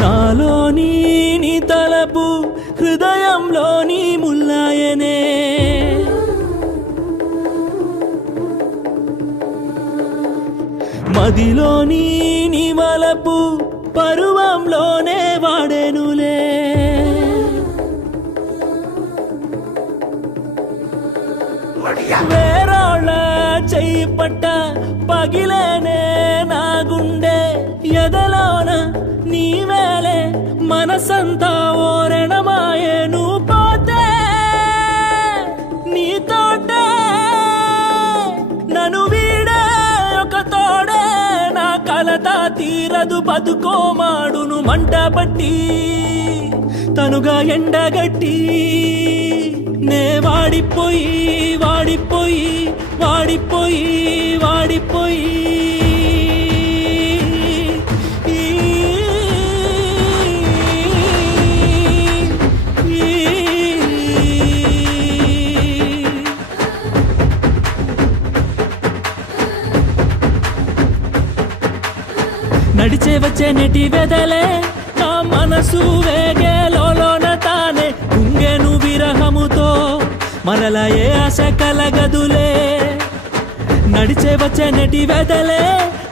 నాలోని నీ తలపు హృదయంలోని ముల్లాయనే మదిలోని నీ వలపు పరువంలోనే వాడేనులే వేరోళ్ళ చెయ్యి పట్ట పగిలేనే నా గుండె ఎదలోన నీ వేలే మనసంతా ఓరణమాయే నువ్వు పోతే నీతోటే నన్ను వీడే ఒక తోడే నా కలత తీరదు బతుకోమాడును మంట పట్టి తనుగా ఎండగట్టి నే వాడిపోయి వాడిపోయి వాడిపోయి వాడిపోయి నడిచే వచ్చే నెటి వెదలే నా మనసు వేగేలోన తానే కుంగెను విరహముతో మరల ఏ ఆశ కలగదులే నడిచే వచ్చే నెటి వెదలే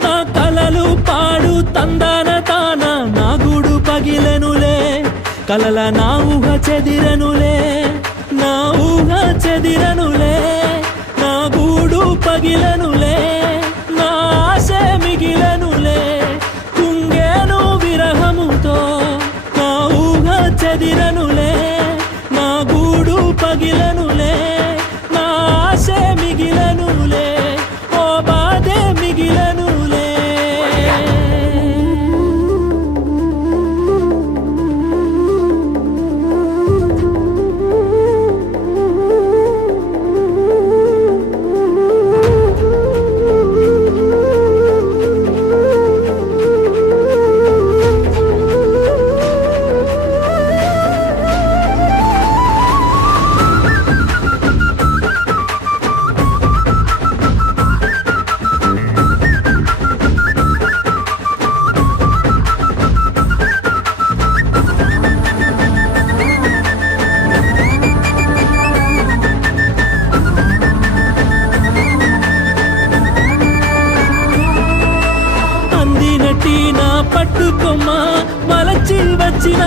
నా కలలు పాడు తందాన తాన నా గూడు పగిలెనులే కలల నా ఊహ చెదిరనులే నా ఊహ చెదిరనులే నా గూడు పగిలనులే నా ఆశ మిగిలనులే కుంగేను విరహముతో నా ఊహ చెదిరనులే నా గూడు పగిలనులే నా ఆశ మిగిలనులే ఓ బాధే మిగిలనులే పట్టుకొమ్మ మలచి వచ్చిన